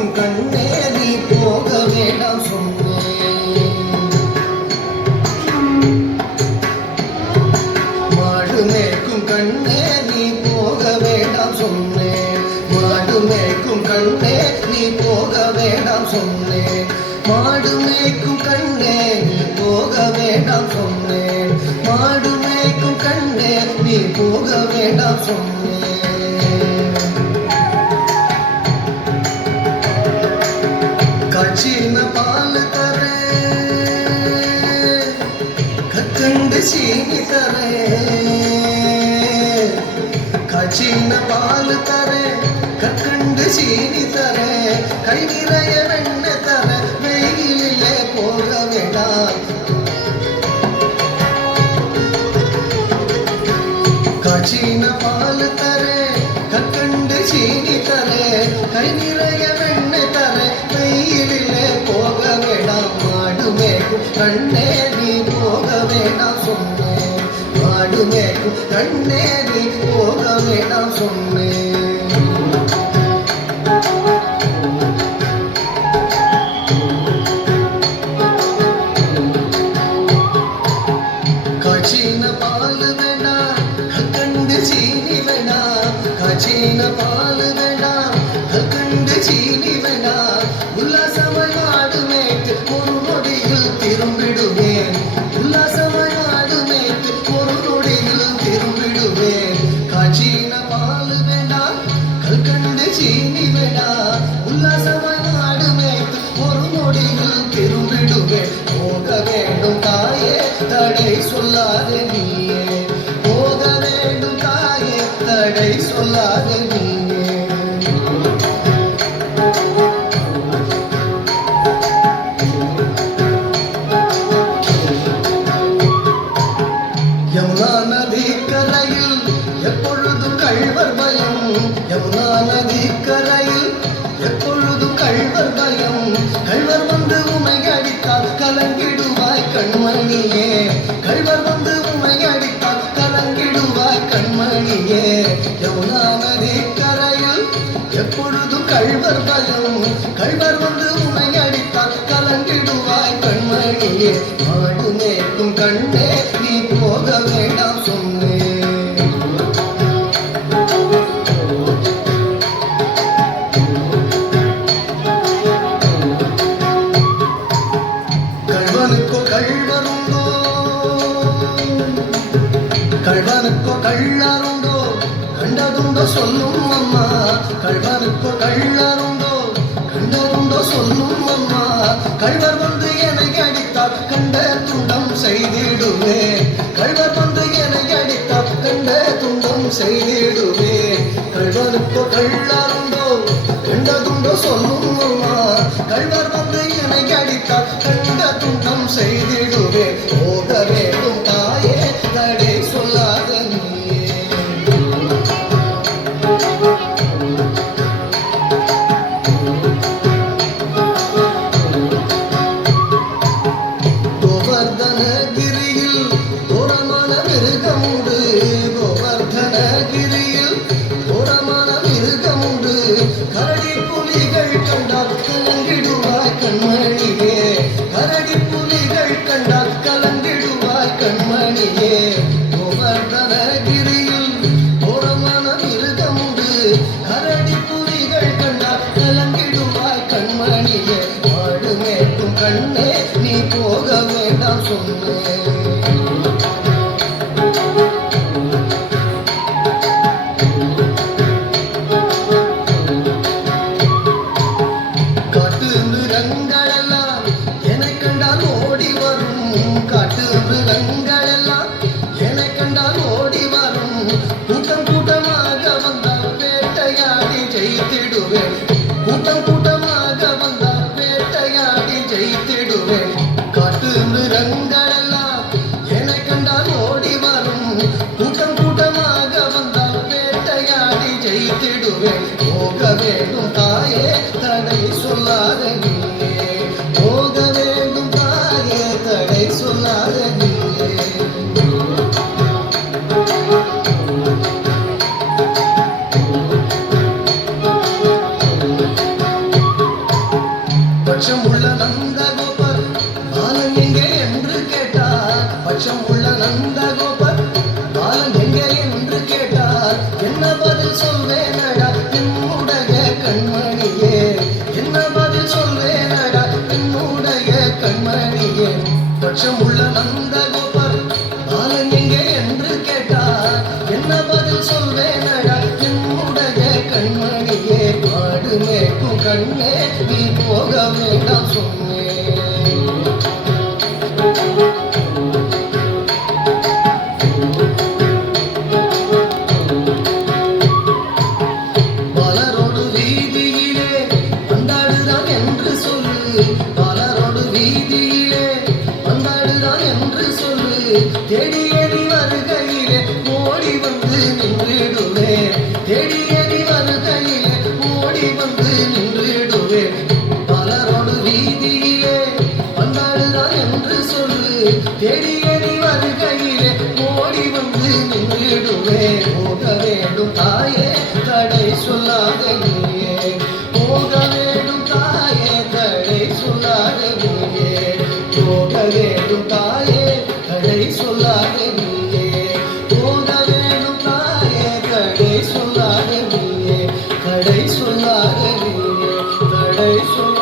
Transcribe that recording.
மேய்க்கும் கண்ணே நீ போக வேண்டாம் சொன்னேன். மாடு மேய்க்கும் கண்ணே நீ போக வேண்டாம் சொன்னேன். மாடு மேய்க்கும் கண்ணே நீ போக வேண்டாம் சொன்னேன். மாடு மேய்க்கும் கண்ணே நீ போக வேண்டாம் சொன்னேன். மாடு மேய்க்கும் கண்ணே நீ போக வேண்டாம் சொன்னேன். காய்ச்சின பால் தரே கற்கண்டு சீனி தரே. காய்ச்சின பால் தரே கற்கண்டு சீனி தரே. கை நிறைய வெண்ணெய் தர வெயிலே போக வேண்டாம். காய்ச்சின பால் தரே கற்கண்டு சீனி தரே. கை நிறைய வெண்ணெய் தர வெயிலே போக வேண்டாம். மாடு மேய்க்கும் கண்ணே நீ போக வேண்டாம் சொன்னேன். மாடு மேய்க்கும் கண்ணே நீ போக வேண்டாம் சொன்னேன். காய்ச்சின பால் வேணா கற்கண்டு சீனி வேணா. காய்ச்சின பால் வேணா கற்கண்டு சீனி வேணா. உல்லாசமாய் மாடு மேய்த்து ஒரு நொடியில் திரும்பிடுவேன். உல்லாசமாய் மாடு மேய்த்து ஒரு நொடியில் திரும்பிடுவேன். காய்ச்சின பால் வேணா கற்கண்டு சீனி வேணா. உல்லாசமாய் மாடு மேய்த்து ஒரு நொடியில் திரும்பிடுவேன். போக வேண்டும் தாயே தடை சொல்லாத நீயே. போக வேண்டும் தாயே தடை சொல்லாத நீயே. யமுனா நதி கரையில் எப்பொழுதும் கள்வர் பயம். யமுனா நதி கரையில் எப்பொழுதும் கள்வர் பயம். கள்வர் வந்து உமை அடித்தால் கலங்கிடுவாய் கண்மணியே. கள்வர் வந்து உமை அடித்தால் கலங்கிடுவாய் கண்மணியே. யமுனா நதி கரையில் எப்பொழுதும் கள்வர் பயம். கள்வர் வந்து உமை அடித்தால் கலங்கிடுவாய் கண்மணியே. மாடு மேய்க்கும் கண்ணே நீ போக வேண்டாம் சொன்னேன். கள்வனுக்கோ கள்வருண்டோ கள்வனுக்கோ கள்ளருண்டோ கண்டதுண்டோ சொல்லும் அம்மா. கள்வனுக்கோ கள்ளருண்டோ கண்டதுண்டோ சொல்லும் அம்மா. கள்வர் வந்து என்னை அடித்தால் கண்ட துண்டம் செய்திடுவேன். கள்வர் வந்து என்னை அடித்தால் கண்ட துண்டம் செய்திடுவேன். கள்வனுக்கோ கள்ளருண்டோ கண்டதுண்டோ சொல்லும் அம்மா. கள்வர் வந்து என்னை அடித்தால் கண்ட துண்டம் செய்திடுவேன். போக வேண்டும் தாயே தடை சொல்லாத நீயே. கோவர்தனகிரியில் தூரமான மிருகம் உண்டு. கோவர்தனகிரியில் தூரமான மிருகம் உண்டு. கரடி புலிகள் கண்டால் கலங்கிடுவாய் கண்மணியே. கரடி புலிகள் கண்டால் கலங்கிடுவாய் கண்மணியே. கோவர்தனகிரியில் தூரமான மிருகம் உண்டு. கரடி புலிகள் கண்டால் கலங்கிடுவாய் கண்மணியே. மாடு மேய்க்கும் கண்ணே நீ போக வேண்டாம் சொன்னேன். காட்டு மிருகங்களெல்லாம் என்னை கண்டால் ஓடி வரும். காட்டு மிருகங்களெல்லாம் என்னை கண்டால் ஓடி வரும். கூட்டம் கூட்டமாக வந்தால் வேட்டையாடி ஜெயித்திடுவேன். கூட்டம் கூட்டமாக வந்தால் வேட்டையாடி ஜெயித்திடுவேன். காட்டு மிருகங்களெல்லாம் என்னை கண்டால் ஓடி வரும். கூட்டம் கூட்டமாக வந்தால் வேட்டையாடி ஜெயித்திடுவேன். போக வேண்டும் தாயே தடை சொல்லாத நீயே. போக வேண்டும் தாயே தடை சொல்லாத நீயே. பட்சம் உள்ள நந்தகோபர் பாலன் எங்கே என்று கேட்டார். பட்சம் உள்ள நந்தகோபர் பாலன் எங்கே என்று கேட்டார். என்ன பதில் சொல்வேனடா என்னுடைய கண்மணியே, என்ன பதில் சொல்வேனடா என்னுடைய கண்மணியே. பட்சம் உள்ள நந்தகோபர் பாலன் எங்கே என்று கேட்டார். என்ன பதில் சொல்வேனடா என்னுடைய கண்மணியே. மாடு மேய்க்கும் கண்ணே நீ போக வேண்டாம் சொன்னேன். பலரோடு வீதியிலே வந்தாடுதான் என்று சொல்லு, பலரோடு வீதியிலே வந்தாடுதான் என்று சொல்லு. தேடியடி வருகையிலே ஓடி வந்து நின்றிடுவே, தேடியடி வருகையிலே ஓடி வந்து நின்றிடுவே. பலரோடு வீதியிலே வந்தாடுதான் என்று சொல்லு, தேடியடி வருகையிலே ஓடி வந்து நின்றிடுவே. போக வேண்டும் தாயே தடை சொல்லாத நீயே, போக வேண்டும் தாயே தடை சொல்லாத நீயே, போக வேண்டும் தாயே தடை சொல்லாத நீயே, போக வேண்டும் தாயே தடை சொல்லாத நீயே, தடை சொல்லாத நீயே, தடை சொல்லாத